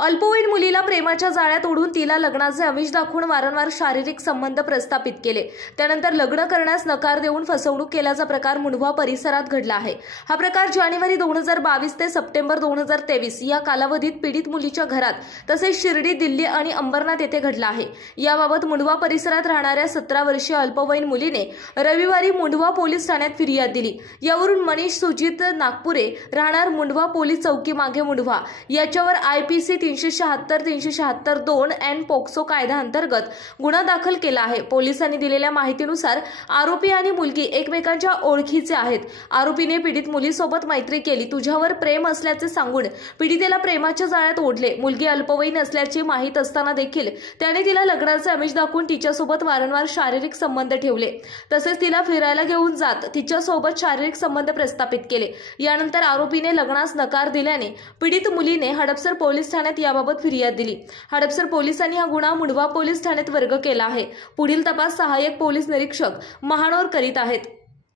अल्पवयीन मुलीला प्रेमाच्या जाळ्यात ओढून तिला लग्नाचे आमिष दाखवून वारंवार शारीरिक संबंध प्रस्थापित केले। त्यानंतर लग्न करण्यास नकार देऊन फसवणूक केल्याचा प्रकार मुंढवा परिसरात घडला आहे। हा प्रकार जानेवारी 2022 ते सप्टेंबर 2023 या कालावधीत पीडित मुलीच्या घरात तसेच शिर्डी, दिल्ली आणि अंबरनाथ येथे घडला आहे। याबाबत मुंढवा परिसरात राहणाऱ्या 17 वर्षीय अल्पवयीन मुलीने रविवारी मुंढवा पोलीस ठाण्यात फिर्याद दिली। यावरून मनीष सुजित नागपुरे राहणार मुंढवा पोलीस चौकी मागे मुंढवा याच्यावर IPC 376-376-2 एन पोक्सो कायदा अंतर्गत गुन्हा दाखल केला आहे। पोलिसांनी दिलेल्या माहितीनुसार आरोपी आणि मुलगी एकमेकांच्या ओळखीचे आहेत। आरोपीने पीडित मुलीसोबत मैत्री केली, तुझ्यावर प्रेम असल्याचे सांगून पीडितेला प्रेमाच्या जाळ्यात ओढले। मुलगी अल्पवयीन असल्याचे माहित असताना देखील त्याने तिला लग्नाचे आमिष दाखवून तिच्यासोबत वारंवार शारीरिक संबंध ठेवले। तसेच तिला फिरायला घेऊन जात तिच्यासोबत शारीरिक संबंध प्रस्थापित केले। यानंतर आरोपीने लग्नास नकार दिल्याने पीडित मुलीने हडपसर पोलीस ठाण्यात याबाबत फिर्याद दिली। हडपसर पोलिसांनी हा गुन्हा मुंढवा पोलीस ठाण्यात वर्ग केला आहे। पुढील तपास सहाय्यक पोलीस निरीक्षक महानोर करीत आहेत।